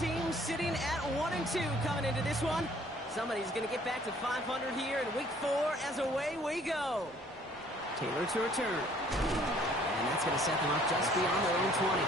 teams sitting at 1-2 coming into this one. Somebody's going to get back to 500 here in week 4 as away we go. Taylor to return. And that's going to set them up just beyond their own 20.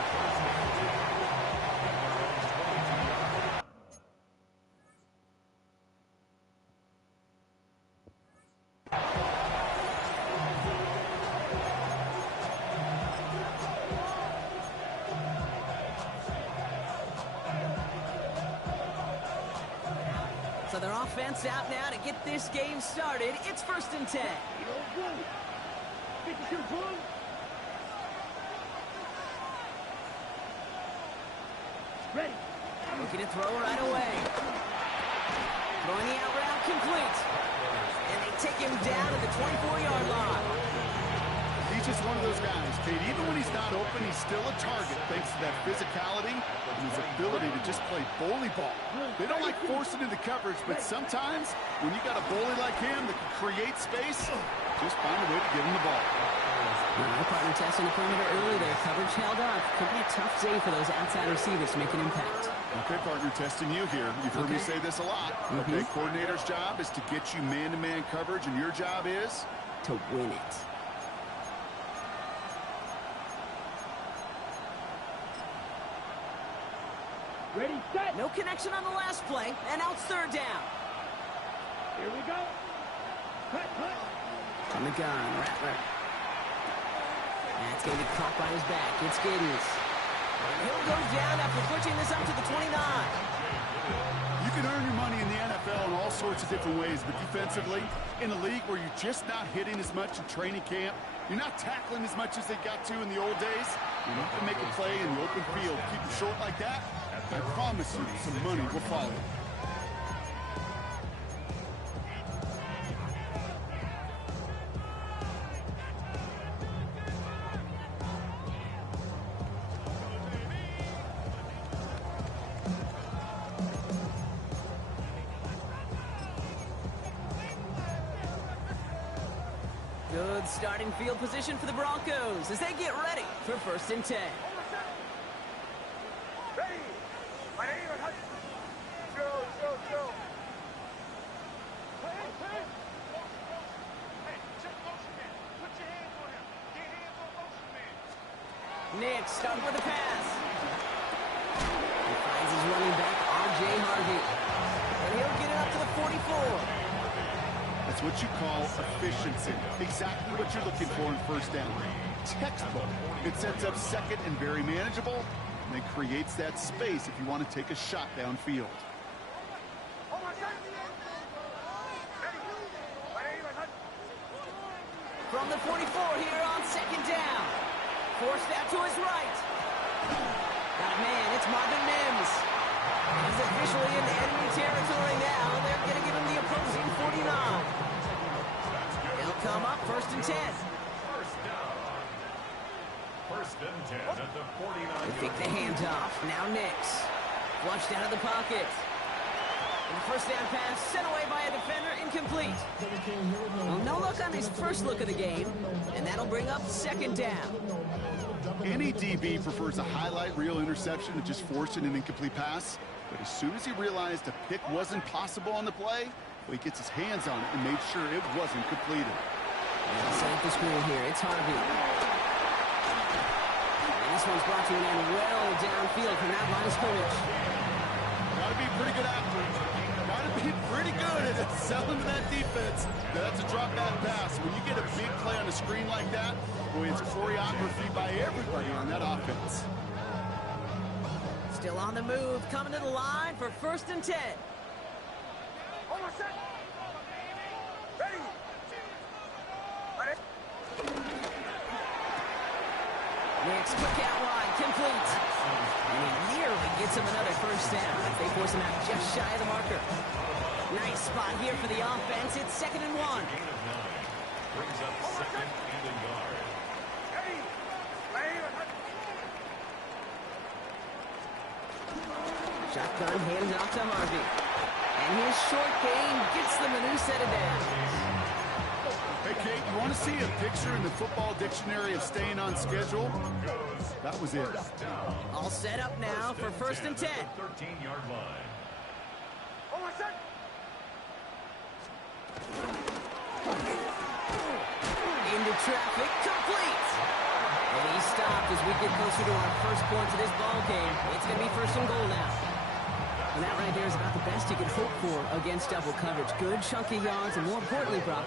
So their offense out now to get this game started. It's 1st and 10. Ready. Looking to throw right away. Throwing the out route complete. And they take him down at the 24-yard line. He's just one of those guys, Kate. Even when he's not open, he's still a target thanks to that physicality and his ability to just play bully ball. They don't like forcing into coverage, but sometimes when you got a bully like him that can create space, just find a way to get him the ball. No partner testing the perimeter early there. Coverage held up. Could be a tough day for those outside receivers to make an impact. Okay, partner, testing you here. You've heard me say this a lot. Okay, coordinator's job is to get you man-to-man coverage, and your job is? To win it. Ready, set. No connection on the last play, and now it's 3rd down. Here we go. Cut. On the gun, Rattler. That's going to be caught by his back. It's Giddens. He'll go down after pushing this up to the 29. You can earn your money in the NFL in all sorts of different ways, but defensively, in a league where you're just not hitting as much in training camp, you're not tackling as much as they got to in the old days, you're not going to make a play in the open field. Keep it short like that, I promise you some money will follow. Good starting field position for the Broncos as they get ready for 1st and 10. Ready. My name is Hudson. Go. Hey, check motion man. Put your hands on him. Get hands on motion man. Nick starting with the pass. He finds his running back, R.J. Harvey. And he'll get it up to the 44. That's what you call efficiency. Exactly what you're looking for in 1st down. Textbook. It sets up 2nd and very manageable, and it creates that space if you want to take a shot downfield. From the 44 here on 2nd down. Forced out to his right. Got a man, it's Marvin Mims. He's officially in enemy territory now. They're going to give him the opposing 49. He'll come up 1st and 10. First and 10 at the 49. They take the handoff. Now Nix. Flushed out of the pocket. And the 1st down pass sent away by a defender, incomplete. Well, no look on his first look of the game, and that'll bring up 2nd down. Any DB prefers a highlight reel interception to just forcing an incomplete pass. But as soon as he realized a pick wasn't possible on the play, well, he gets his hands on it and made sure it wasn't completed. And set up the screen here. It's Harvey. And this one's brought to an end well downfield from that line of scrimmage. Got to be pretty good athlete. Got to be pretty good at selling to that defense. Now, that's a drop back pass. When you get a big play on a screen like that, boy, it's choreography by everybody on that offense. Still on the move, coming to the line for 1st and 10. Almost set. Ready. Nix, quick out wide, complete. And he nearly gets him another 1st down. They force him out just shy of the marker. Nice spot here for the offense. It's 2nd and 1. Brings up 2nd and a yard. Ready. Shotgun hands off to Harvey. And his short game gets them a new set of downs. Hey, Kate, you want to see a picture in the football dictionary of staying on schedule? That was it. All set up now for 1st and 10. 13-yard line. Oh, my son. Into traffic, complete. And he stopped as we get closer to our first points of this ball game. It's going to be 1st and goal now. And that right there is about the best you can hope for against double coverage. Good chunky yards, and more importantly, Brock,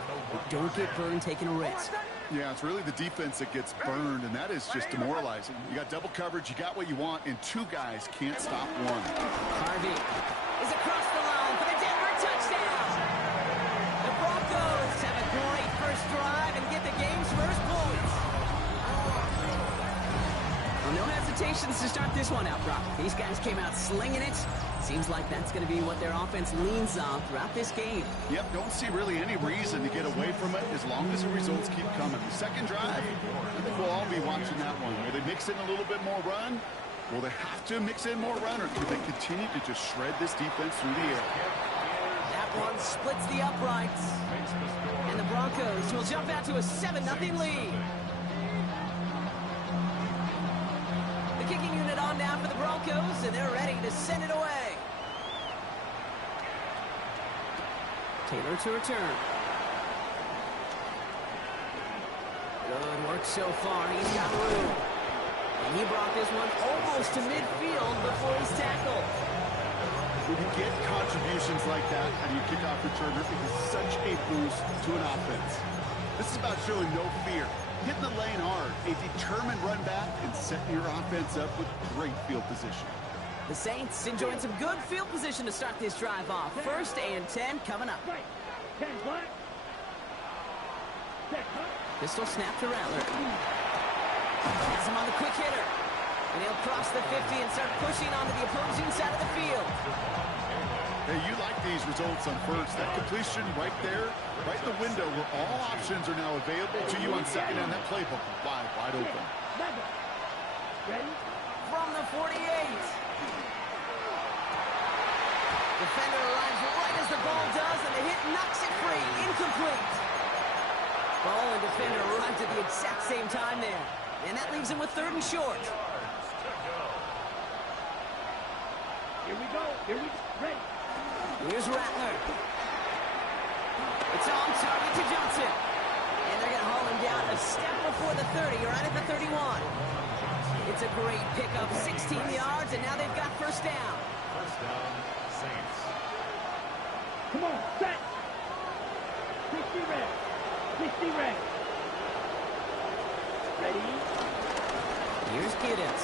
don't get burned taking a risk. Yeah, it's really the defense that gets burned, and that is just demoralizing. You got double coverage, you got what you want, and two guys can't stop one. Harvey is across the line for the Denver touchdown. The Broncos have a great first drive and get the game's first points. Well, no hesitations to start this one out, Brock. These guys came out slinging it. Seems like that's going to be what their offense leans on throughout this game. Yep, don't see really any reason to get away from it as long as the results keep coming. The second drive, I think we'll all be watching that one. Will they mix in a little bit more run? Will they have to mix in more run, or can they continue to just shred this defense through the air? That one splits the uprights. And the Broncos will jump out to a 7-0 lead. The kicking unit on now for the Broncos, and they're ready to send it away. Taylor to return. Good work so far. He's got room. And he brought this one almost to midfield before he's tackled. When you get contributions like that and you kick off returner, it is such a boost to an offense. This is about showing no fear, hitting the lane hard, a determined run back, and setting your offense up with great field position. The Saints enjoying some good field position to start this drive off. 1st and 10 coming up. Right. 10, what? Pistol snap to Rattler. Has him on the quick hitter. And he'll cross the 50 and start pushing onto the opposing side of the field. Hey, you like these results on first. That completion right there, right in the window where all options are now available to you on second down. That playbook wide open. Ready? From the 48. Defender arrives right as the ball does, and the hit knocks it free. Incomplete. Ball and defender arrived at the exact same time there. And that leaves him with 3rd and short. Here we go. Ready. Here's Rattler. It's on target to Johnson. And they're going to haul him down a step before the 30, right at the 31. It's a great pickup, 16 yards, and now they've got 1st down. First down, Saints. Come on, set. 60 red. 60 red. Ready? Here's Giddens.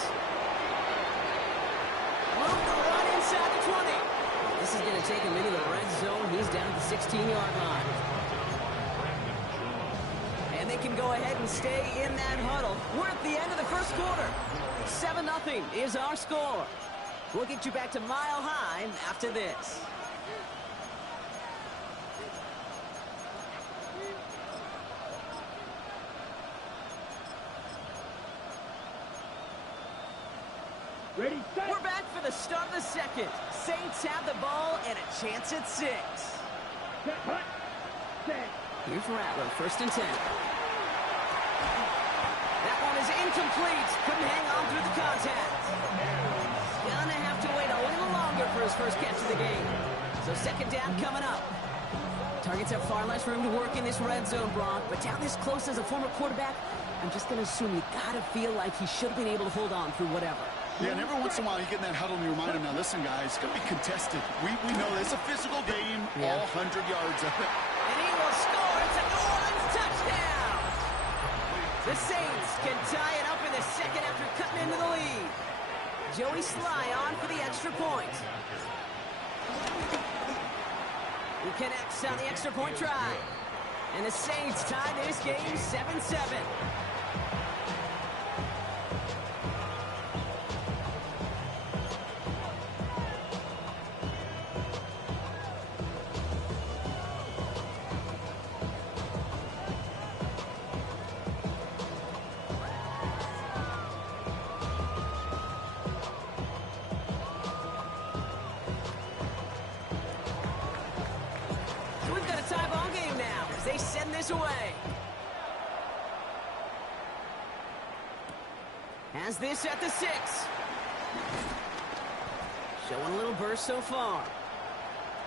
Move the run inside the 20. This is going to take him into the red zone. He's down at the 16-yard line. And they can go ahead and stay in that huddle. We're at the end of the first quarter. 7-0 is our score. We'll get you back to Mile High after this. Ready, set. We're back for the start of the second. Saints have the ball and a chance at 6. Set, hut. Set. Here's Rattler, 1st and 10. That one is incomplete. Couldn't hang on through the contact. Gonna have to wait a little longer for his first catch of the game. So 2nd down coming up. Targets have far less room to work in this red zone, Brock, but down this close as a former quarterback, I'm just going to assume you got to feel like he should have been able to hold on through whatever. Yeah, and every once in a while you get in that huddle and you remind him, now listen, guys, it's going to be contested. We know it's a physical game, all 100 yards of it. And he will score. It's a New Orleans touchdown. The Saints can tie it up in the second after cutting into the lead. Joey Sly on for the extra point. He connects on the extra point try. And the Saints tie this game 7-7. Has this at the 6. Showing a little burst so far.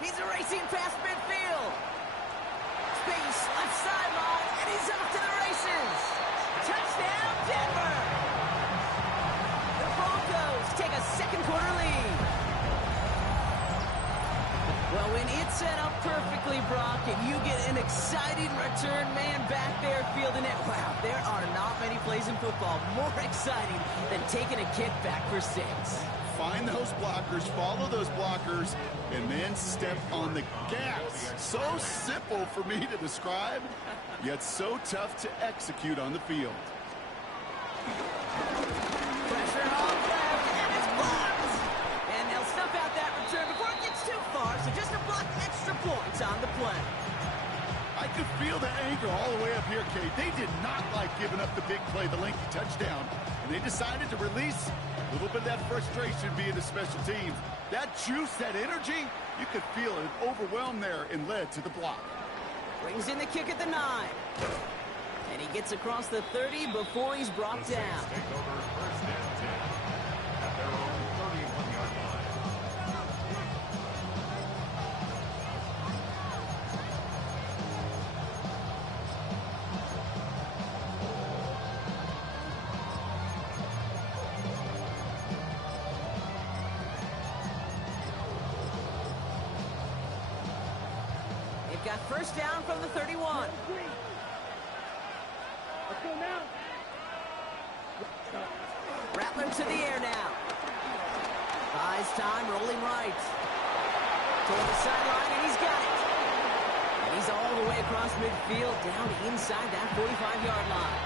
He's racing past midfield. Space, left sideline, and he's off to the races. Touchdown, Denver! The Broncos take a second quarter lead. Well, when it's set up perfectly, Brock, and you get an exciting return man back there fielding it, wow, there are not many plays in football more exciting than taking a kick back for 6. Find those blockers, follow those blockers, and then step on the gas. So simple for me to describe, yet so tough to execute on the field. Pressure on left, and it's blocked. And they'll snuff out that return before it gets too far, so just a block extra points on the play. I could feel the anger all the way up here, Kate. They did not like giving up the big play, the lengthy touchdown, and they decided to release a little bit of that frustration being a special team. That juice, that energy, you could feel it overwhelmed there and led to the block. Brings in the kick at the 9. And he gets across the 30 before he's brought down. Take over first and 10 at their own 31-yard line. They've got first down from the 31. Let's go now. Rattler to the air now. Buys time, rolling right. Toward the sideline, and he's got it. And he's all the way across midfield, down inside that 45-yard line.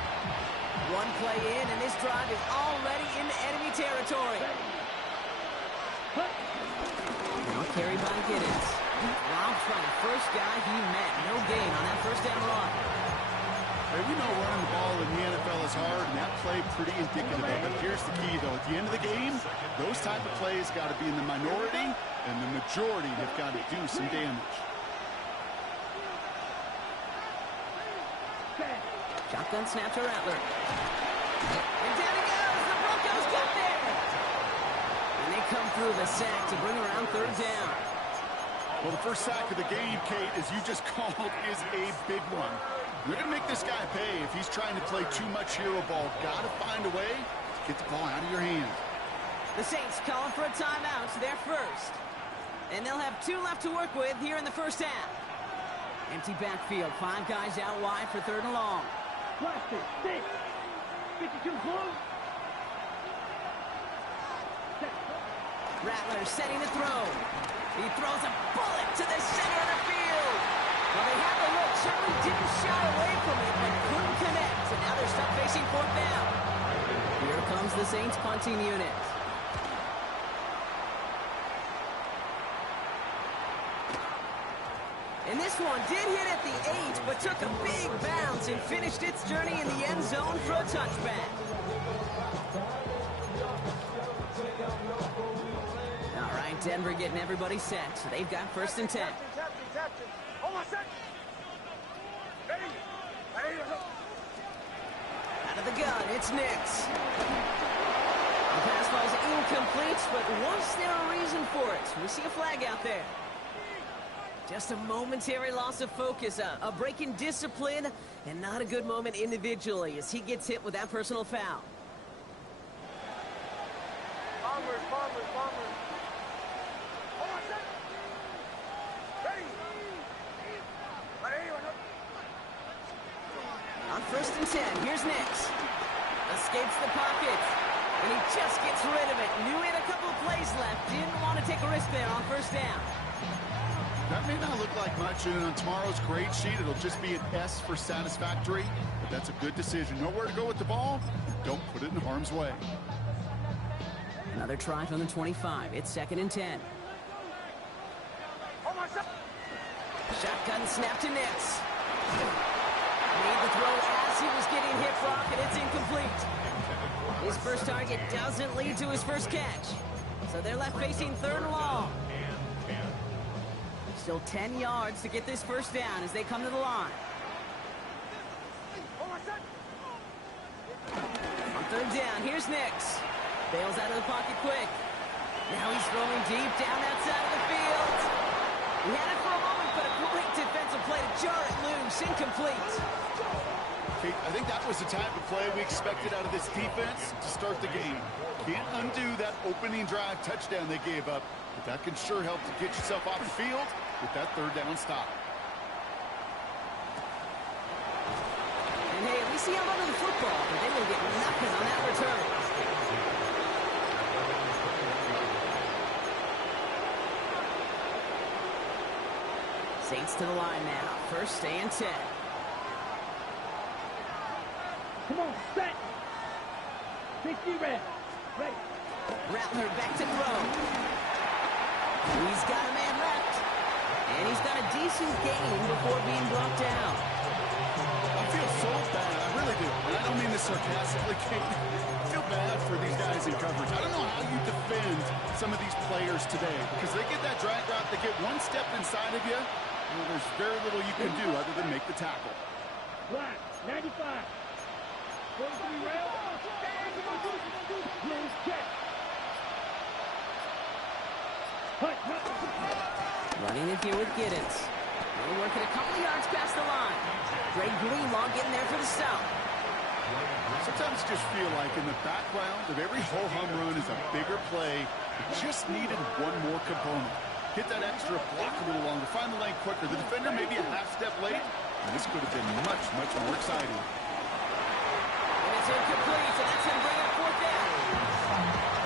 One play in, and this drive is already into enemy territory. Now carried by Giddens. Rob's by the first guy he met. No gain on that first down run. Hey, we know running the ball in the NFL is hard, and that play pretty indicative of it. Here's the key, though. At the end of the game, those type of plays got to be in the minority, and the majority have got to do some damage. Shotgun snap to Rattler. And down he goes. The Broncos got there. And they come through the sack to bring around third down. Well, the first sack of the game, Kate, as you just called, is a big one. They're going to make this guy pay if he's trying to play too much hero ball. Got to find a way to get the ball out of your hand. The Saints calling for a timeout. They're first. And they'll have 2 left to work with here in the first half. Empty backfield. 5 guys out wide for third and long. Plastic, 6. 52 close. Rattler setting to throw. He throws a bullet to the center of the field. Well, they had the look. Certainly didn't shy away from it, but couldn't connect. And now they're stuck facing fourth down. Here comes the Saints punting unit. And this one did hit at the 8, but took a big bounce and finished its journey in the end zone for a touchback. All right, Denver getting everybody set. They've got first and 10. Captain. Hold on a second. Ready? Out of the gun, it's Nix. The pass ball's incomplete, but was there a reason for it? We see a flag out there. Just a momentary loss of focus, a break in discipline, and not a good moment individually as he gets hit with that personal foul. Bombers. Hold on a second. Ready? On first and 10, here's Nix. Escapes the pocket, and he just gets rid of it. Knew he had a couple of plays left. Didn't want to take a risk there on first down. That may not look like much, and on tomorrow's grade sheet, it'll just be an S for satisfactory, but that's a good decision. Know where to go with the ball, don't put it in harm's way. Another try from the 25. It's second and 10. Hold on a second. Shotgun snap to Nix. Made the throw as he was getting hit, Brock, and it's incomplete. His first target doesn't lead to his first catch. So they're left facing third and long. Still 10 yards to get this first down as they come to the line. Hold on a second. On third down, here's Nix. Bails out of the pocket quick. Now he's throwing deep down that side of the field. He had it for a moment, but a great defensive play to jar it loose. Incomplete. Kate, I think that was the type of play we expected out of this defense to start the game. Can't undo that opening drive touchdown they gave up, but that can sure help to get yourself off the field with that third down stop. And hey, at least he held onto the football, but they will get nothing on that return. Saints to the line now. First and 10. Come on, set. 60 red. Ready. Rattler back to throw. He's got a man left. And he's got a decent gain before being brought down. I feel so bad. I really do. And I don't mean this sarcastically, Kate. I feel bad for these guys in coverage. I don't know how you defend some of these players today because they get that drag route, they get one step inside of you, and there's very little you can do other than make the tackle. Black, 95. 43 red. Close check. Hut. Running it here with Giddens. They're working a couple of yards past the line. Dre Greenlaw getting there for the stop. Sometimes you just feel like in the background of every ho-hum run is a bigger play. It just needed one more component. Hit that extra block a little longer, find the lane quicker. The defender maybe a half step late, and this could have been much, much more exciting. And it's incomplete, so that's going to bring up fourth down.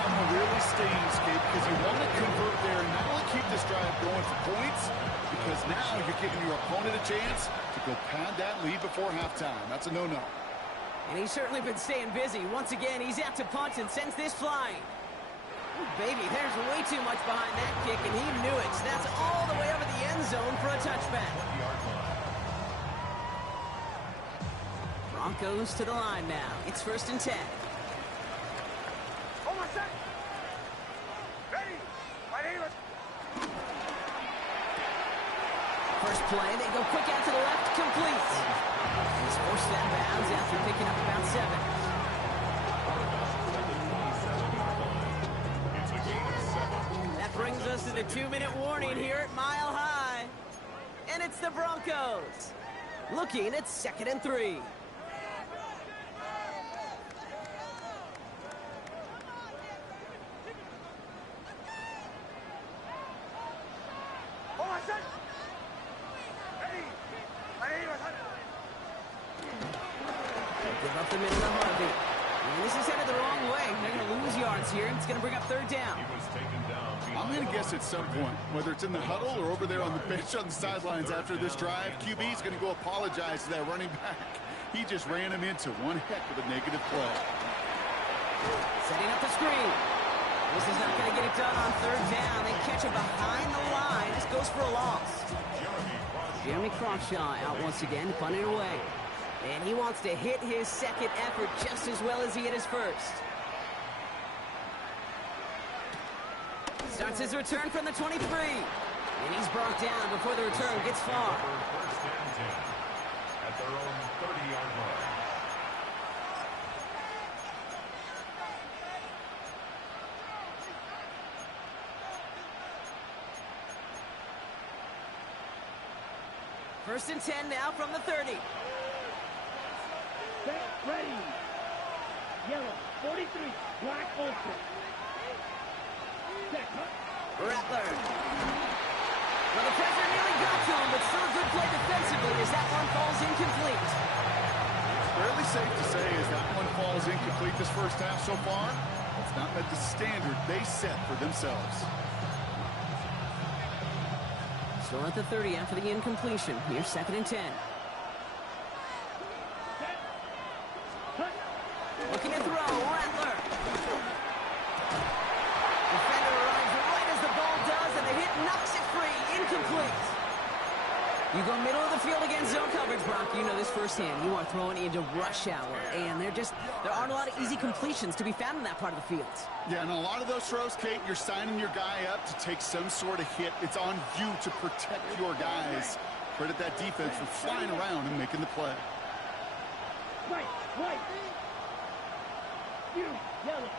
That one really stings, Kate, because you want to convert there and not only keep this drive going for points, because now you're giving your opponent a chance to go pad that lead before halftime. That's a no-no. And he's certainly been staying busy. Once again, he's out to punt and sends this flying. Ooh, baby, there's way too much behind that kick, and he knew it. So that's all the way over the end zone for a touchback. Broncos to the line now. It's first and 10. On my set. Ready. Right here. First play, they go quick out to the left, complete. He's forced that bounds after picking up about 7. That brings us to the 2-minute warning here at Mile High. And it's the Broncos. Looking at 2nd and 3. On my set. Ready. Right here. Give up the middle to Harvey. And this is headed the wrong way. They're going to lose yards here. It's going to bring up third down. I'm going to guess at some point, whether it's in the huddle or over there on the bench on the sidelines after this drive, QB's going to go apologize to that running back. He just ran him into one heck of a negative play. Setting up the screen. This is not going to get it done on third down. They catch it behind the line. This goes for a loss. Jeremy Crawshaw out once again, punting away. And he wants to hit his second effort just as well as he hit his first. Starts his return from the 23. And he's brought down before the return gets far. First and 10 at their own 30-yard line. First and 10 now from the 30. Set. Ready. Yellow. 43. Black Olsen. Set. Rattler. Well, the pressure nearly got to him, but still a good play defensively as that one falls incomplete. Fairly safe to say as that one falls incomplete this first half so far, it's not met the standard they set for themselves. Still at the 30 after the incompletion. Here's 2nd and 10. Looking to throw, Rattler. Defender arrives right as the ball does, and the hit knocks it free. Incomplete. You go middle of the field against zone coverage, Brock. You know this firsthand. You are throwing into rush hour, and there aren't a lot of easy completions to be found in that part of the field. Yeah, and a lot of those throws, Kate, you're signing your guy up to take some sort of hit. It's on you to protect your guys. Credit that defense for flying around and making the play. Right. Yellow.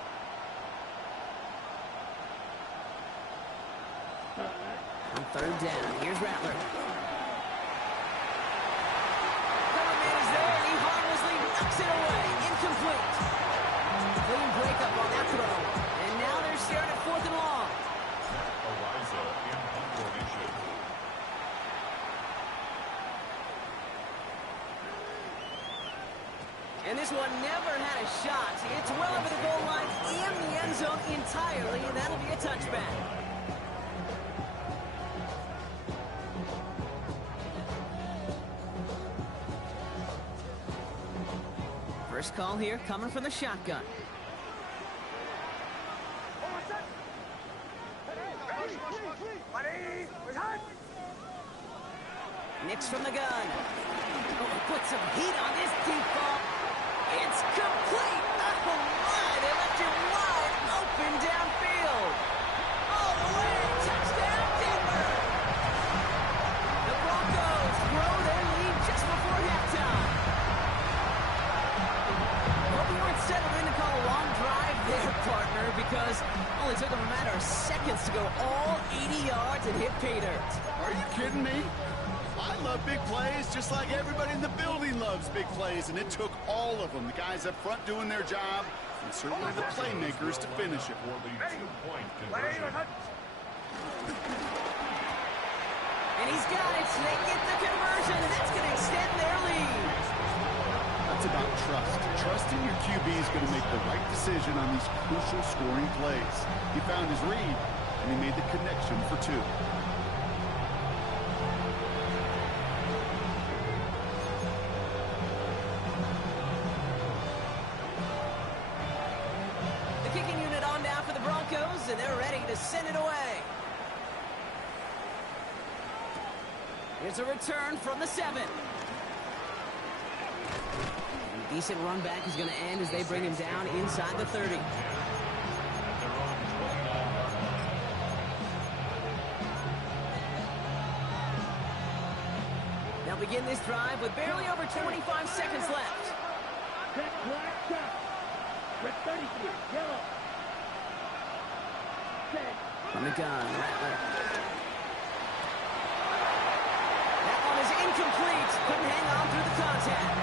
On third down, here's Rattler. Coverman is there, and he harmlessly knocks it away. Incomplete. Clean breakup on that throw. And now they're staring at 4th and long. Ariza in formation. And this one never had a shot. It's well over the goal line and the end zone entirely, and that'll be a touchback. First call here coming from the shotgun. Nix from the gun. Oh, he put some heat on this deep ball. It's complete. Oh, my. They left him wide open downfield. All the way. Touchdown, Denver. The Broncos throw their lead just before halftime. Hope you weren't settled in to call a long drive there, partner, because it only took them a matter of seconds to go all 80 yards and hit pay dirt. Are you kidding me? I love big plays just like everybody in the building loves big plays, and it took all of them. The guys up front doing their job, and certainly the playmakers to finish it. For the 2-point conversion. And he's got it. They get the conversion, and that's going to extend their lead. That's about trust. Trusting your QB is going to make the right decision on these crucial scoring plays. He found his read, and he made the connection for 2. And they're ready to send it away. Here's a return from the 7. A decent run back is going to end as they bring him down inside the 30. They'll begin this drive with barely over 25 seconds left. Yellow. From the gun, Rattler. That one is incomplete. Couldn't hang on through the contact.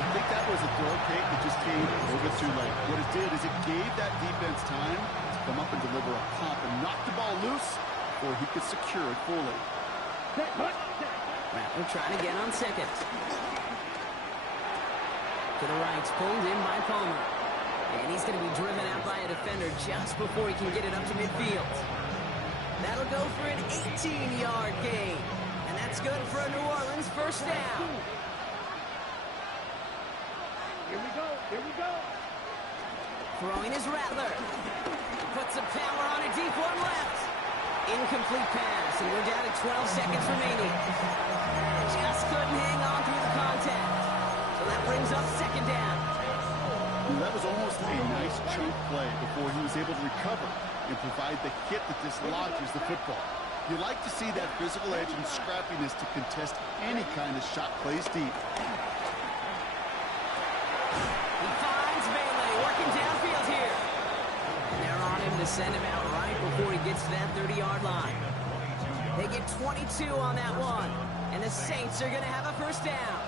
I think that was a throw, Kate, that just came a little bit too late. What it did is it gave that defense time to come up and deliver a pump and knock the ball loose before he could secure it fully. Rattler trying again on second. To the right, pulled in by Palmer. And he's going to be driven out by a defender just before he can get it up to midfield. That'll go for an 18-yard gain. And that's good for a New Orleans first down. Here we go. Throwing is Rattler. Puts some power on a deep one left. Incomplete pass, and we're down to 12 seconds remaining. Just couldn't hang on through the contact. So that brings up second down. That was almost a nice chunk play before he was able to recover and provide the hit that dislodges the football. You like to see that physical edge and scrappiness to contest any kind of shot plays deep. He finds Bailey working downfield here. And they're on him to send him out right before he gets to that 30-yard line. They get 22 on that one. And the Saints are going to have a first down.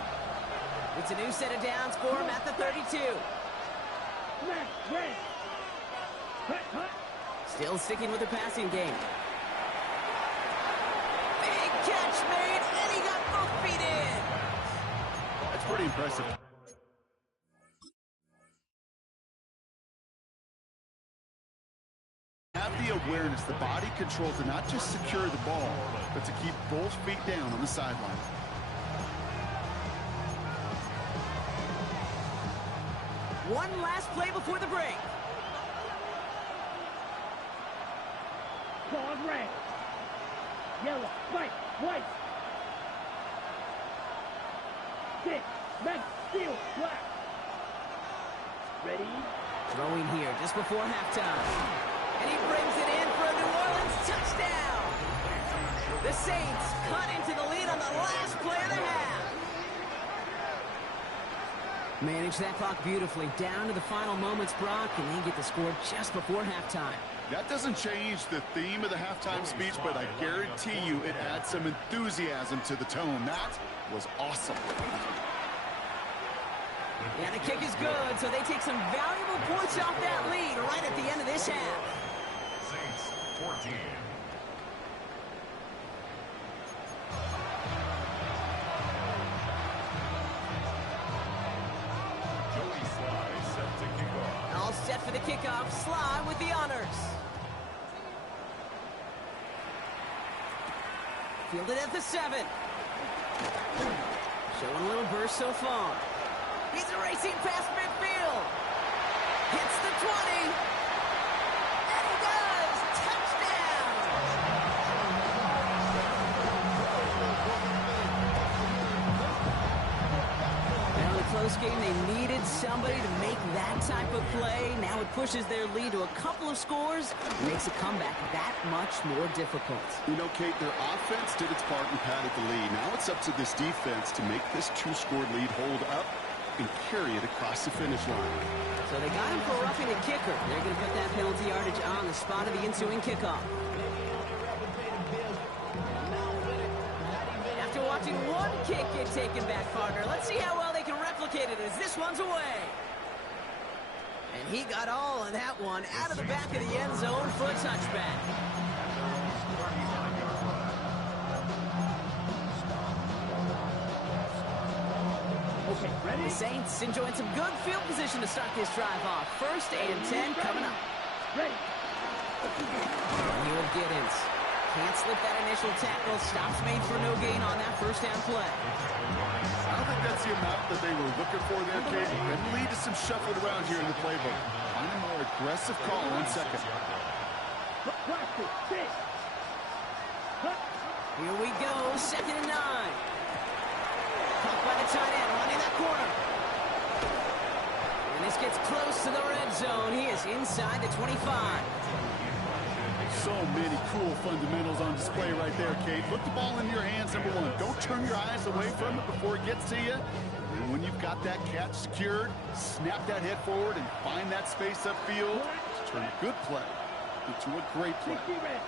It's a new set of downs for him at the 32. Still sticking with the passing game. Big catch made, and he got both feet in. That's pretty impressive. Have the awareness, the body control to not just secure the ball, but to keep both feet down on the sideline. One last play before the break. Ball red. Yellow, white. Six, red, steel, black. Ready? Throwing here just before halftime. And he brings it in for a New Orleans touchdown. The Saints cut into the lead on the last play of the half. Manage that clock beautifully. Down to the final moments, Brock, and they get the score just before halftime. That doesn't change the theme of the halftime speech, but I guarantee you it adds some enthusiasm to the tone. That was awesome. Yeah, the kick is good, so they take some valuable points off that lead right at the end of this half. Saints 14. Joey Sly set to kick off. All set for the kickoff. Sly with the honors. Fielded at the 7. Showing a little burst so far. He's racing past midfield. Hits the 20. And he does. Touchdown. Now in a close game, they needed somebody to make that type of play. Now it pushes their lead to a couple of scores. Makes a comeback that much more difficult. You know, Kate, their offense did its part and padded the lead. Now it's up to this defense to make this 2-score lead hold up and carry it across the finish line. So they got him for roughing the kicker. They're going to put that penalty yardage on the spot of the ensuing kickoff. After watching one kick get taken back, partner, let's see how well they can replicate it as this one's away. And he got all of that one out of the back of the end zone for a touchback. Okay, ready? The Saints enjoying some good field position to start this drive off. 1st and 10 coming up. Ready. Neil Giddens can't slip that initial tackle. Stops made for no gain on that first down play. I don't think that's the amount that they were looking for there, Kate. It lead to some shuffling around here in the playbook. Find a more aggressive call on 2nd. Practice. Sit. Here we go, 2nd and 9. Caught by the tight end, running that corner. And this gets close to the red zone. He is inside the 25. So many cool fundamentals on display right there, Kate. Put the ball in your hands, number 1. Don't turn your eyes away from it before it gets to you. And when you've got that catch secured, snap that head forward and find that space upfield to turn a good play into a great play. 60 red.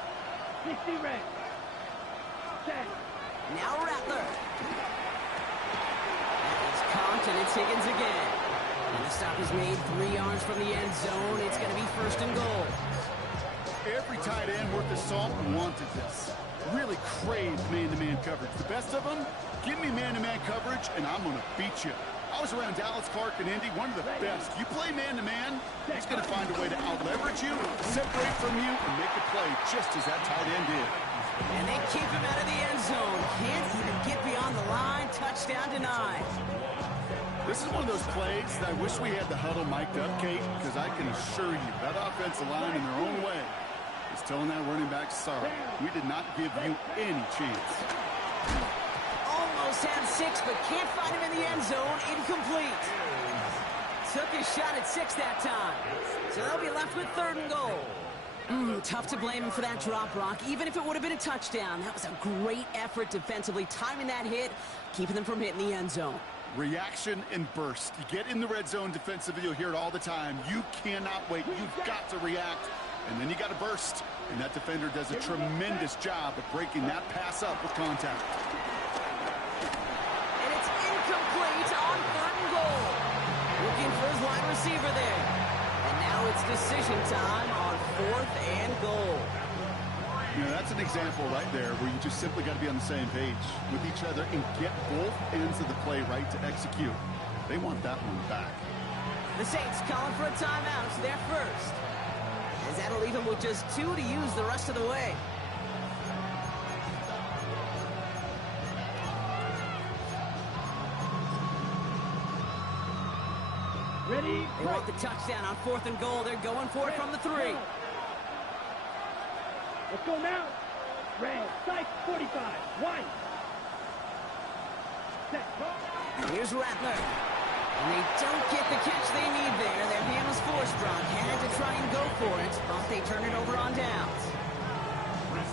60 red. 10. Now Rattler. It's Compton, it's Higgins again. And the stop is made 3 yards from the end zone. It's going to be 1st and goal. Every tight end worth his salt wanted this. Really craved man-to-man coverage. The best of them, give me man-to-man coverage, and I'm going to beat you. I was around Dallas Clark and Indy, one of the best. You play man-to-man, he's going to find a way to out-leverage you, separate from you, and make a play just as that tight end did. And they keep him out of the end zone. Can't even get beyond the line. Touchdown denied. This is one of those plays that I wish we had the huddle mic'd up, Kate, because I can assure you that offensive line in their own way is telling that running back, sorry, we did not give you any chance. Almost had 6, but can't find him in the end zone. Incomplete. Took his shot at 6 that time. So they'll be left with 3rd and goal. Tough to blame him for that drop, Brock. Even if it would have been a touchdown, that was a great effort defensively, timing that hit, keeping them from hitting the end zone. Reaction and burst. You get in the red zone defensively, you'll hear it all the time. You cannot wait. You've got to react. And then you got to burst. And that defender does a tremendous job of breaking that pass up with contact. And it's incomplete on 3rd and goal. Looking for his wide receiver there. And now it's decision time on 4th and goal. You know, that's an example right there where you just simply got to be on the same page with each other and get both ends of the play right to execute. They want that one back. The Saints calling for a timeout. It's their first. As that'll leave them with just 2 to use the rest of the way. Ready? They want the touchdown on 4th and goal. They're going for it from the 3. Let's go now. Red, strike 45. White. Set. Here's Rattler. And they don't get the catch they need there. Their hand was forced, Brock. Had to try and go for it, but they turn it over on downs.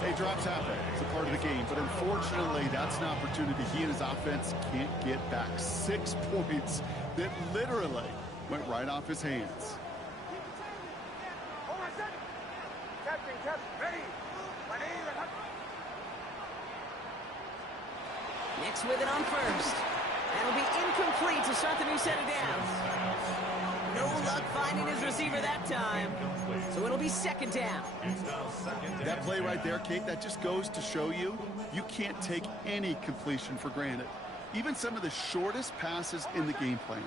Hey, drops happen. It's a part of the game. But unfortunately, that's an opportunity he and his offense can't get back. 6 points that literally went right off his hands. Nix with it on first. That'll be incomplete to start the new set of downs. No luck finding his receiver that time. So it'll be second down. That play right there, Kate, that just goes to show you, you can't take any completion for granted. Even some of the shortest passes in the game plan.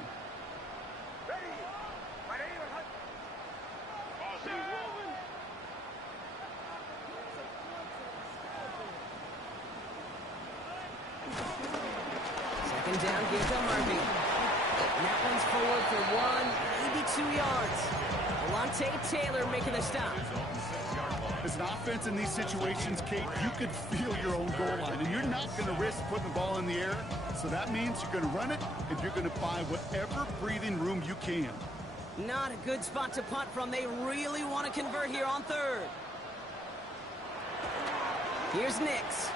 Second down, gives to Murphy. And that one's forward for 1, maybe 2 yards. Alontae Taylor making the stop. As an offense in these situations, Kate, you could feel your own goal line, and you're not going to risk putting the ball in the air. So that means you're going to run it, and you're going to buy whatever breathing room you can. Not a good spot to punt from. They really want to convert here on third. Here's Nix.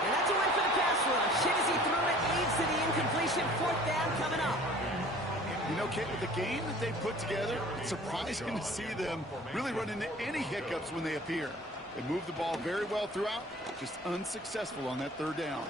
And that's a win for the pass rush. Hit as he threw it, leads to the incompletion. 4th down coming up. You know, Kate, with the game that they put together, it's surprising to see them really run into any hiccups when they appear. They move the ball very well throughout, just unsuccessful on that 3rd down.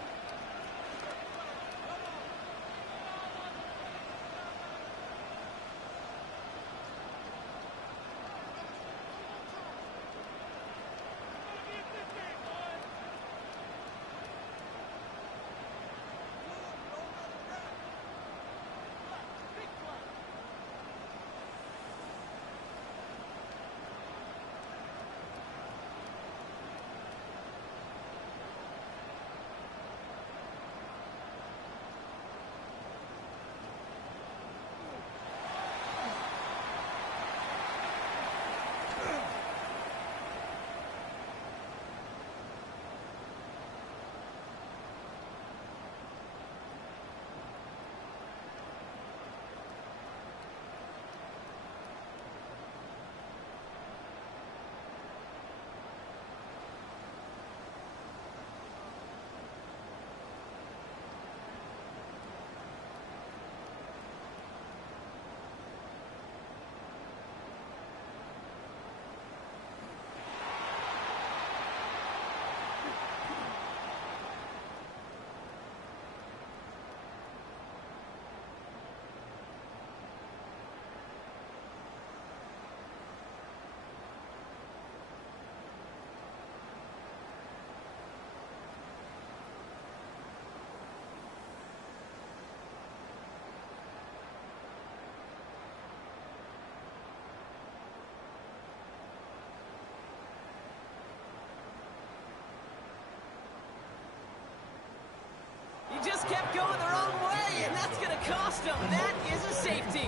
He just kept going the wrong way, and that's going to cost him. That is a safety.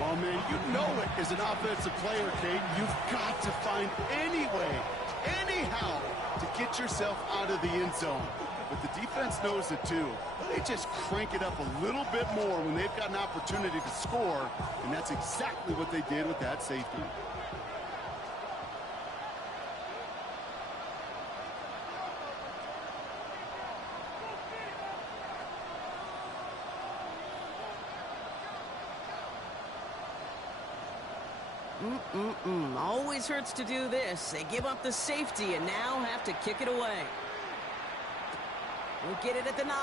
Oh, man, you know it as an offensive player, Kate. You've got to find any way, anyhow, to get yourself out of the end zone. But the defense knows it, too. They just crank it up a little bit more when they've got an opportunity to score, and that's exactly what they did with that safety. Always hurts to do this. They give up the safety and now have to kick it away. We'll get it at the 9.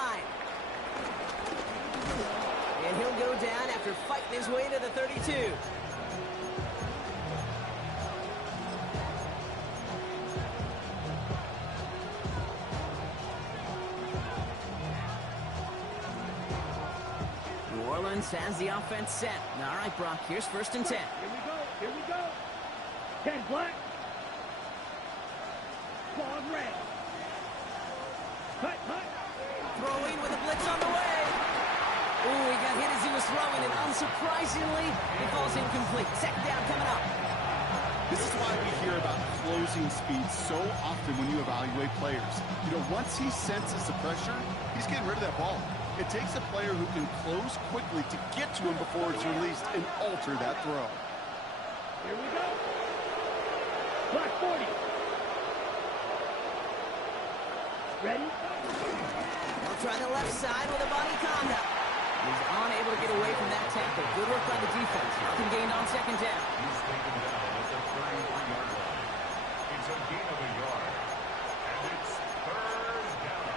And he'll go down after fighting his way to the 32. New Orleans has the offense set. All right, Brock, here's 1st and 10. Here we go. 10 black. Ball red. Hut. Throwing with a blitz on the way. Ooh, he got hit as he was throwing, and unsurprisingly, he falls incomplete. 2nd down coming up. This is why we hear about closing speed so often when you evaluate players. You know, once he senses the pressure, he's getting rid of that ball. It takes a player who can close quickly to get to him before it's released and alter that throw. Here we go. Black 40. Ready? They'll try the left side with a body conduct. He's unable to get away from that tackle. Good work by the defense. Nothing gained on second down. He's taken down at the 33-yard line. It's a gain of a yard. And it's third down.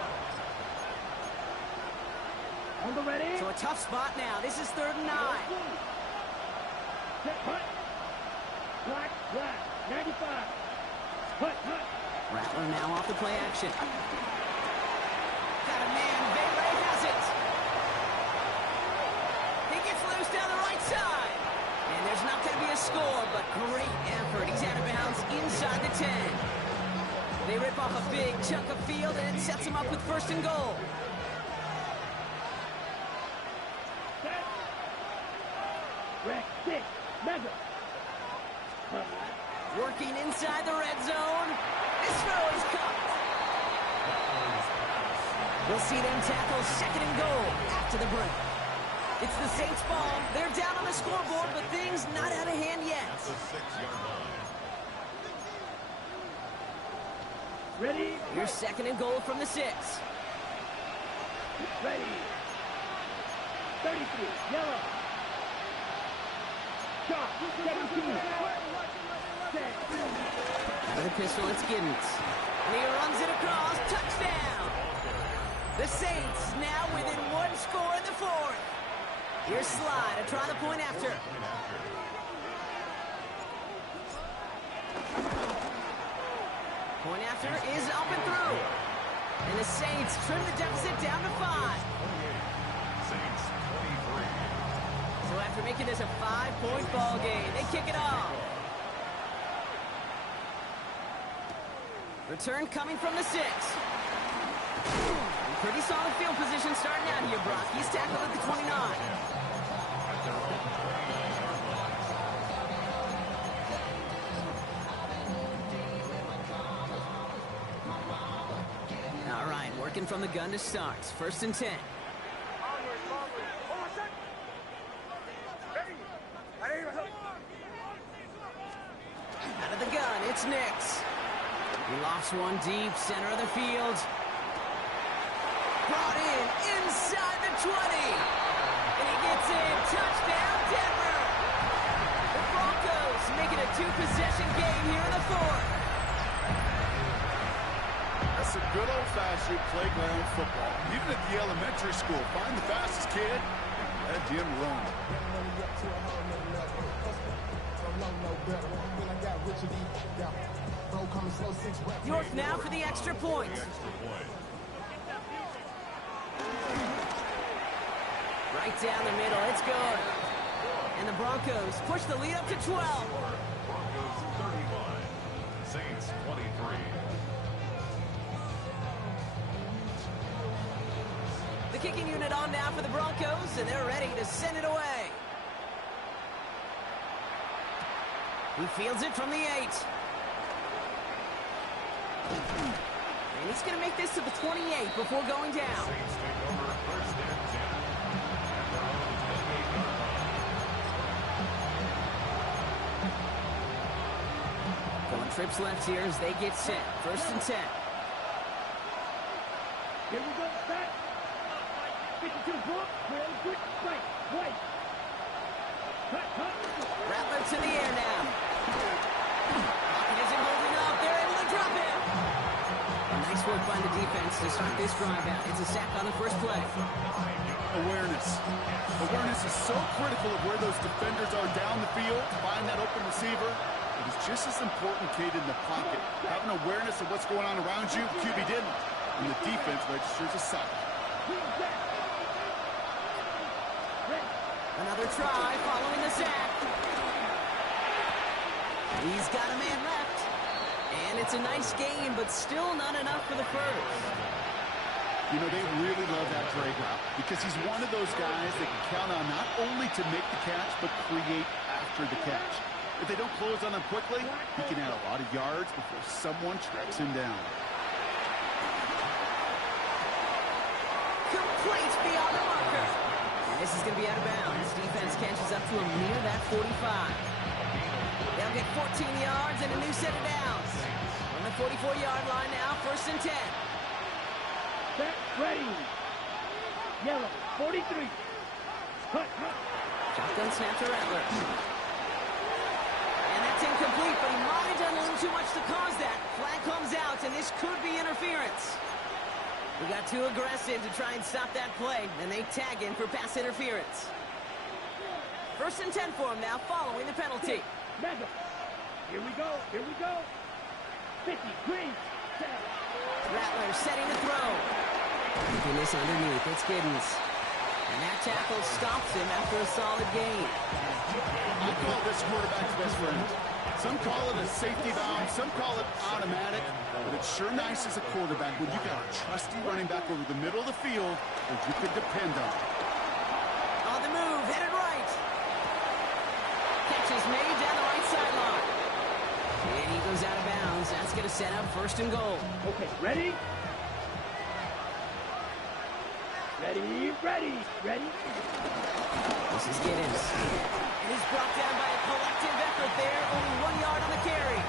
On the ready. So a tough spot now. This is 3rd and 9. Set, hut. Black, 95. Hut. Rattler now off the play action. Got a man. Baylor has it. He gets loose down the right side. And there's not going to be a score, but great effort. He's out of bounds inside the 10. They rip off a big chunk of field, and it sets them up with 1st and goal. Set. Rec 6. Mega. Working inside the red zone. This throw is caught. We'll see them tackle 2nd and goal after the break. It's the Saints ball. They're down on the scoreboard, but things not out of hand yet. That's a 6-yard line. Ready? Your 2nd and goal from the 6. Ready. 33. Yellow. Shot. 17. Set. Out of the pistol, it's Giddens. And he runs it across. Touchdown. The Saints now within 1 score in the 4th. Here's Slide to try the point after. Point after is up and through. And the Saints trim the deficit down to 5. Saints 23. So after making this a 5-point ball game, they kick it off. Return coming from the 6. Pretty solid field position starting out here, Brock. He's tackled at the 29. At their own 29-yard line. All right, working from the gun to start. 1st and 10. Out of the gun, it's Nix. He lofts one deep, center of the field. Brought in inside the 20. And he gets in. Touchdown, Denver. The Broncos make it a 2-possession game here in the 4th. That's a good old-fashioned playground football. Even at the elementary school, find the fastest kid and let him run. York now for the extra point. Right down the middle, it's good. And the Broncos push the lead up to 12. Broncos 31. Saints 23. The kicking unit on now for the Broncos, and they're ready to send it away. He fields it from the 8. And he's going to make this to the 28 before going down. Saints take over 1st and 10. At their own 28-yard line. Going trips left here as they get set. 1st and 10. Here we go. Set. 52 block. Good. Right. Right. Cut. Rattler to the air now. Pocket isn't holding up. They're able to drop him. Nice work by the defense to start this drive out. It's a sack on the first play. Awareness. Awareness is so critical of where those defenders are down the field. Find that open receiver. It is just as important, Kate, in the pocket. Having awareness of what's going on around you, QB didn't. And the defense registers a sack. Another try following the sack. He's got a man left. And it's a nice game, but still not enough for the first. You know, they really love that drag route because he's one of those guys they can count on not only to make the catch, but create after the catch. If they don't close on him quickly, he can add a lot of yards before someone tracks him down. Complete beyond the marker. And this is going to be out of bounds. Defense catches up to him near that 45. They'll get 14 yards and a new set of downs. On the 44-yard line now, 1st and 10. Set. Ready. Yellow. 43. Cut. Shotgun snap to Rattler. And that's incomplete, but he might have done a little too much to cause that. Flag comes out, and this could be interference. He got too aggressive to try and stop that play, and they tag in for pass interference. 1st and 10 for him now, following the penalty. Mega. Here we go. 50. Green. Set. Rattler setting to throw. Keeping this underneath, it's Giddens. And that tackle stops him after a solid gain. I call this quarterback's best friend. Some call it a safety valve, some call it automatic, but it's sure nice as a quarterback when you got a trusty running back over the middle of the field that you could depend on. On the move, headed right. Catch is made down the right sideline. And he goes out of bounds. That's going to set up 1st and goal. Okay, ready? Ready. This is Giddens. And he's brought down by a collective effort there. Only 1 yard on the carry.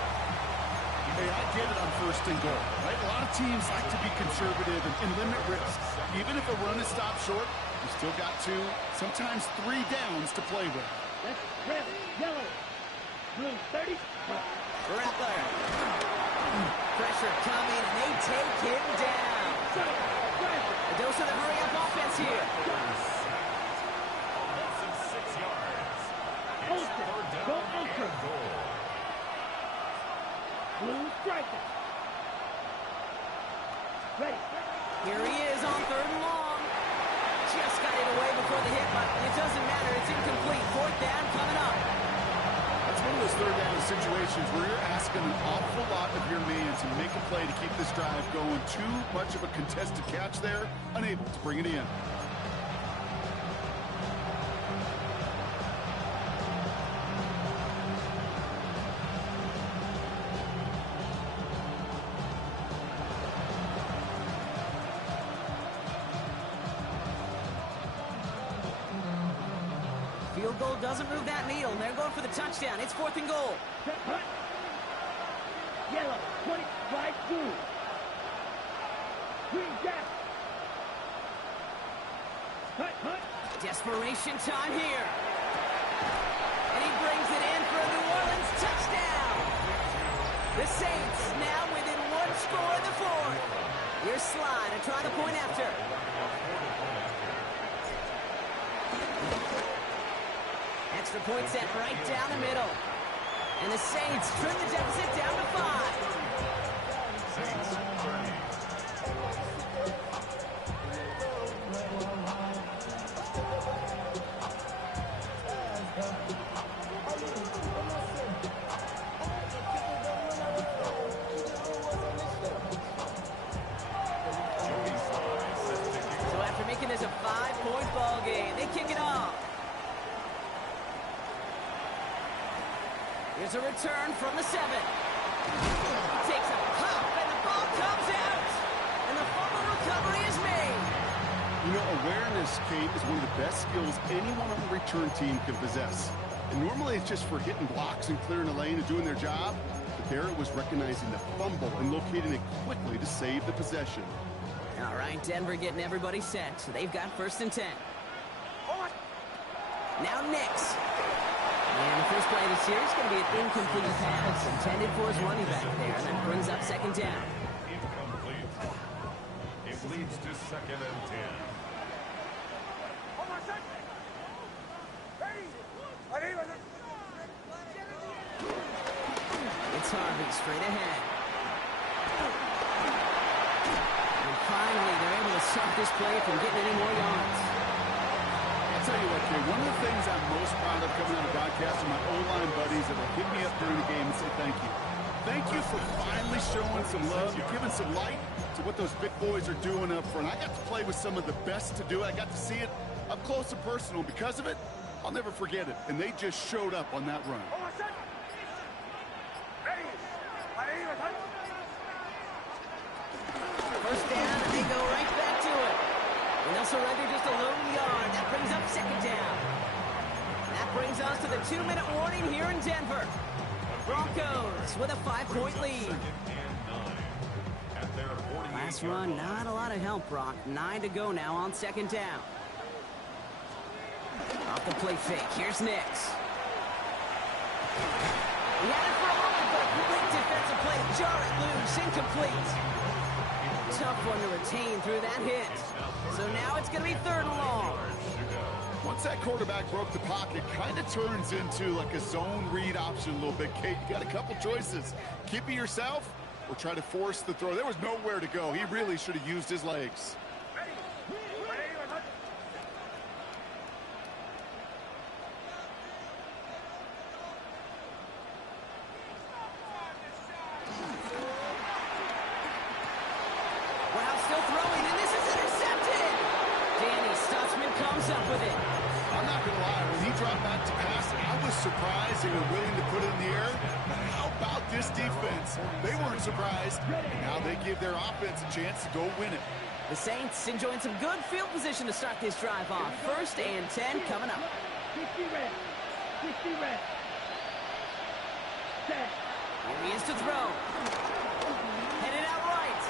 Hey, I get it on 1st and goal, right? A lot of teams like to be conservative and limit risk. Even if a run is stopped short, you still got 2, sometimes 3 downs to play with. That's red. Yellow. Blue. 30. Rattler. Pressure coming, and they take him down. A dose of the hurry-up offense here. Offensive 6 yards. It's Ultra. 3rd down Go ultra. and goal. Blue striker. Ready. Here he is on 3rd and long. Just got it away before the hit, but it doesn't matter. It's incomplete. 4th down coming up. That's one of those 3rd down situations where you're asking an awful lot of your man to make a play to keep this drive going. Too much of a contested catch there, unable to bring it in. Field goal doesn't move that needle. They're going for the touchdown. It's 4th and goal. Set. Cut. Yellow. 20. Right. Blue. Green. Gap. Cut. Desperation time here. And he brings it in for a New Orleans touchdown. The Saints now within 1 score in the 4th. Here's Sly to try the point after. Extra point set right down the middle. And the Saints trim the deficit down to 5. Saints 30. So after making this a 5-point ball game, they kick it off. Here's a return from the 7. He takes a pop, and the ball comes out. And the fumble recovery is made. You know, awareness, Kate, is one of the best skills anyone on the return team can possess. And normally it's just for hitting blocks and clearing the lane and doing their job. But there it was recognizing the fumble and locating it quickly to save the possession. All right, Denver getting everybody set. So they've got 1st and 10. Now Nix. And the first play of the series is going to be an incomplete pass intended for his running back there. And that brings up 2nd down. Incomplete. It leads to 2nd and 10. It's Harvey straight ahead. And finally, they're able to stop this play from getting any more yards. I'll tell you what, Kate, one of the things I'm most proud of coming out of broadcast are my O-line buddies that will hit me up during the game and say thank you. Thank you for finally showing some love and giving some light to what those big boys are doing up front. I got to play with some of the best to do it. I got to see it up close and personal. Because of it, I'll never forget it. And they just showed up on that run. First down, and they go right back to it. And they'll surrender just a lone yard. That brings up 2nd down. That brings us to the 2-minute warning here in Denver. Broncos with a 5-point lead. 2nd and 9. At their 48. Last run, not a lot of help, Brock. 9 to go now on second down. Off the play fake. Here's Nix. He had it for a moment, but a quick defensive play to jar it loose. Incomplete. Tough one to retain through that hit. So now it's going to be 3rd and long. Once that quarterback broke the pocket, kind of turns into like a zone read option a little bit, Kate. You got a couple choices. Keep it yourself or try to force the throw. There was nowhere to go. He really should have used his legs. Wow, still throwing, and this is intercepted. Danny Stutzman comes up with it. I'm not going to lie, when he dropped back to pass, I was surprised they were willing to put it in the air. But how about this defense? They weren't surprised. And now they give their offense a chance to go win it. The Saints enjoying some good field position to start this drive off. 1st and 10 coming up. 60 red. 60 red. Set. Here he is to throw. Headed out right.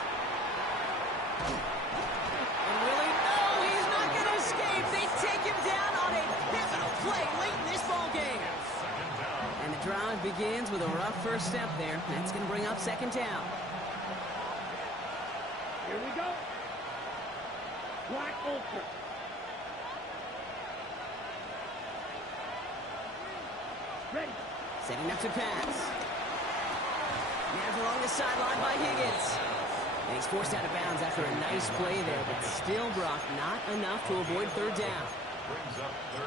And Willie, no, he's not going to escape. They take him down on a pivotal play late in this ball game. And the drive begins with a rough first step there. That's going to bring up 2nd down. Here we go. Black Ultra. Ready. Setting up to pass. Nabbed along the sideline by Higgins. And he's forced out of bounds after a nice play there, but still, Brock, not enough to avoid 3rd down.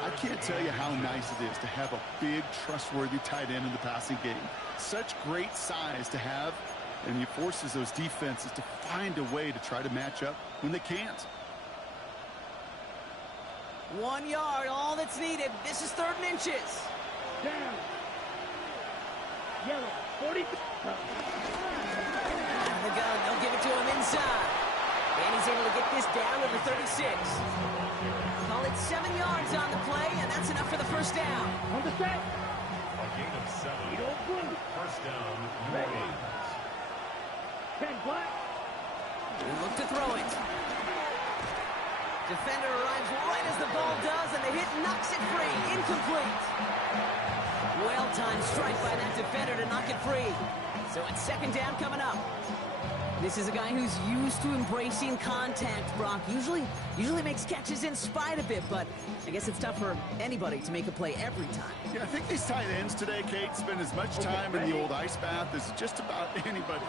I can't tell you how nice it is to have a big, trustworthy tight end in the passing game. Such great size to have, and he forces those defenses to find a way to try to match up when they can't. 1 yard, all that's needed. This is 3rd and inches. Down. Yellow. 40. Out of the gun, they'll give it to him inside. And he's able to get this down to the 36. Call it 7 yards on the play, and that's enough for the 1st down. On the set. A gain of 7. First down, New Ready. Orleans. 10 black. We look to throw it. Defender arrives right as the ball does, and the hit knocks it free. Incomplete. Well-timed strike by that defender to knock it free. So it's 2nd down coming up. This is a guy who's used to embracing contact, Brock. Usually makes catches in spite of it, but I guess it's tough for anybody to make a play every time. Yeah, I think these tight ends today, Kate, spend as much time in the old ice bath as just about anybody.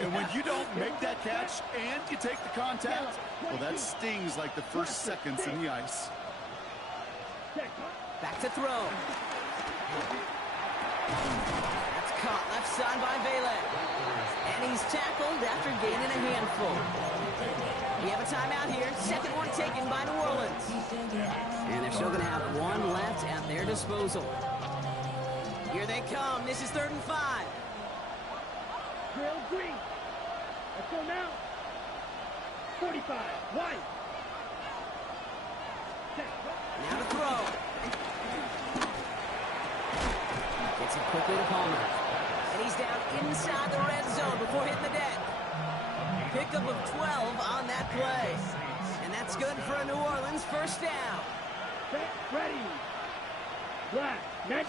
And when you don't make that catch and you take the contact, well, that stings like the first seconds in the ice. Back to throw. That's caught left side by Vela. And he's tackled after gaining a handful. We have a timeout here. 2nd one taken by New Orleans. And they're still going to have 1 left at their disposal. Here they come. This is 3rd and 5. Trail green. Let's go now. 45. White. Now to throw. Gets it quickly to Palmer. And he's down inside the red zone before hitting the deck. Pickup of 12 on that play. And that's good for a New Orleans 1st down. Set. Ready. Black. Next.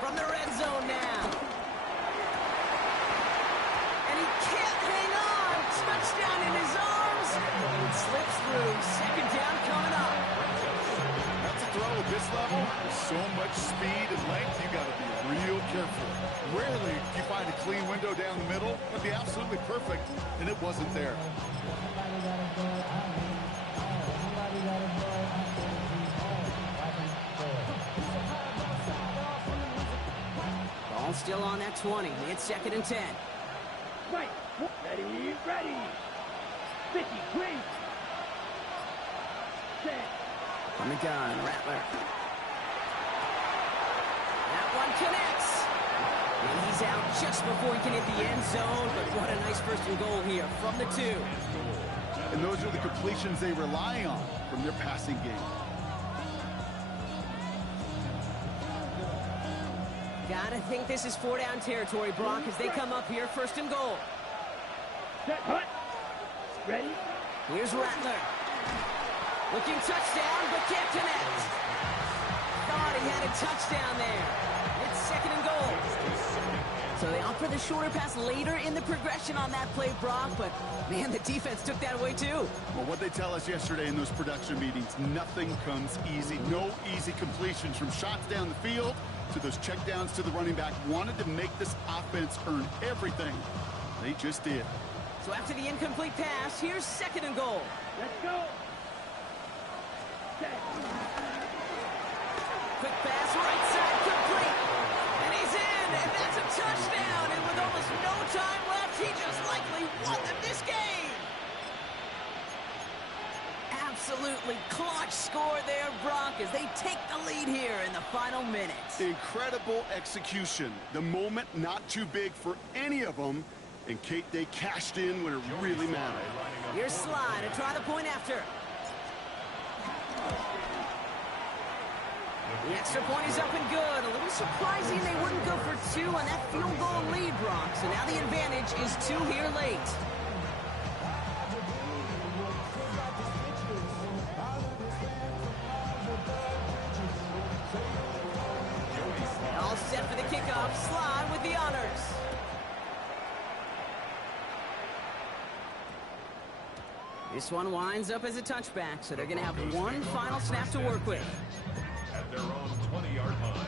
From the red zone now. And he can't hang on. Touchdown in his arms. It slips through. 2nd down coming up. That's a throw at this level. With so much speed and length, you got to be real careful. Rarely do you find a clean window down the middle. That'd be absolutely perfect, and it wasn't there. Ball still on that 20. It's 2nd and 10. Right. Ready. Ready. 50. Green. Set. From the gun, Rattler. That one connects. And he's out just before he can hit the end zone. But what a nice 1st and goal here from the 2. And those are the completions they rely on from their passing game. Gotta think this is 4 down territory, Brock, as they come up here 1st and goal. Set. Hut. Ready? Here's Rattler. Looking touchdown, but can't connect. Thought he had a touchdown there. It's 2nd and goal. So they opt for the shorter pass later in the progression on that play, Brock, but man, the defense took that away too. Well, what they tell us yesterday in those production meetings, nothing comes easy. No easy completions from shots down the field to those checkdowns to the running back. Wanted to make this offense earn everything. They just did. So after the incomplete pass, here's 2nd and goal. Let's go. Set. Quick pass, right side, complete. And he's in, and that's a touchdown. And with almost no time left, he just likely won them this game. Absolutely clutch score there, Brock, as they take the lead here in the final minutes. Incredible execution. The moment not too big for any of them. And Kate, they cashed in when it really mattered. Here's Sly to try the point after. The extra point is up and good. A little surprising they wouldn't go for 2 on that field goal lead, Brock. So now the advantage is 2 here late. All set for the kickoff. Sly with the honors. This one winds up as a touchback, so they're going to have one final snap to work with. At their own 20-yard line.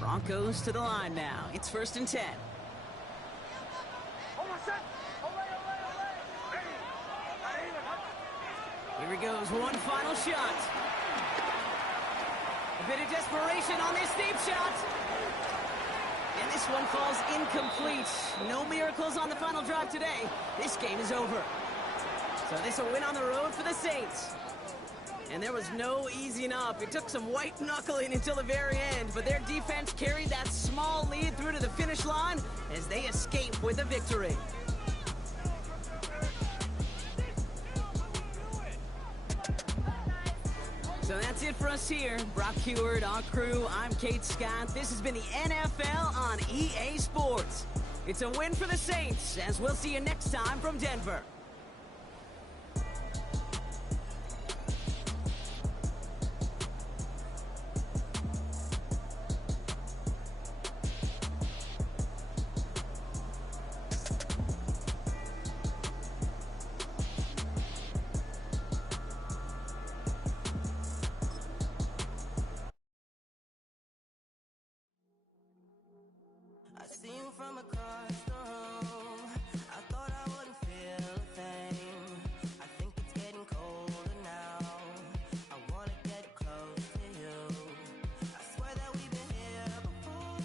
Broncos to the line now. It's 1st and 10. Here he goes, one final shot. A bit of desperation on this deep shot. And this one falls incomplete. No miracles on the final drive today. This game is over. So this a win on the road for the Saints. And there was no easing up. It took some white knuckling until the very end, but their defense carried that small lead through to the finish line as they escape with a victory. So that's it for us here. Brock Huard, our crew, I'm Kate Scott. This has been the NFL on EA Sports. It's a win for the Saints, as we'll see you next time from Denver. I see you from across the room. I thought I wouldn't feel a thing. I think it's getting colder now. I wanna get close to you. I swear that we've been here before.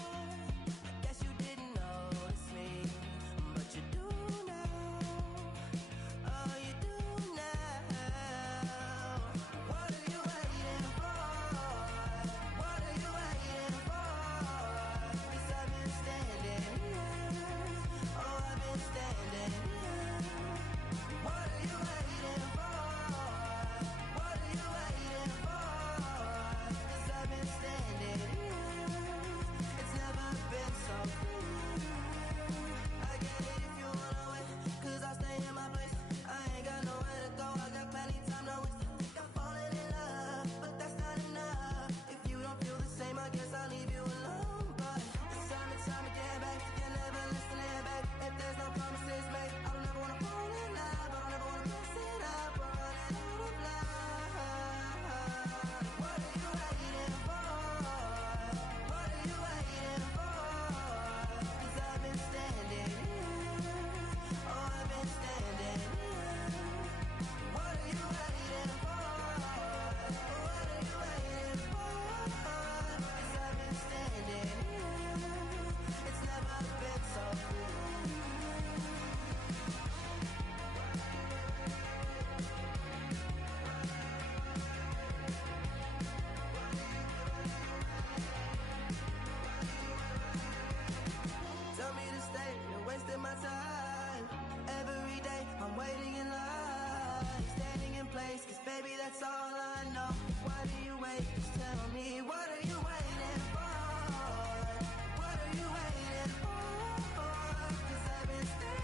I guess you didn't notice me, but you do now. Oh, you do now. What are you waiting for? What are you waiting for? 'Cause I've been standing here. Oh, I've been standing here. What are you waiting for? What are you waiting for? 'Cause I've been standing here. It's never been so clear. I get it if you wanna wait, 'cause I'll stay in my place. I ain't got nowhere to go. I got plenty time to waste. Think I'm falling in love, but that's not enough. If you don't feel the same, I guess I'll leave you alone. But it's time and time again, babe. You never listen, babe. If there's no promises made, I don't ever wanna fall in love. I don't ever wanna mess it up. We're running out of love. What are you waiting for? What are you waiting for? 'Cause I've been standing here. Oh, I've been standing here. What are you waiting for? What are you waiting for? 'Cause I've been standing here. It's never been so clear. Tell me to stay, you're wasting my time. Every day I'm waiting in line, standing in place, 'cause baby that's all I know. Why do you wait? Just tell me, what are you waiting for? What are you waiting for? 'Cause I've been standing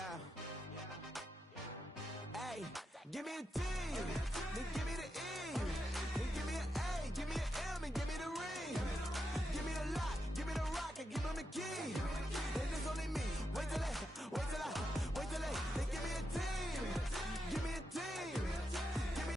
Yeah. Hey, give me a team. Then give me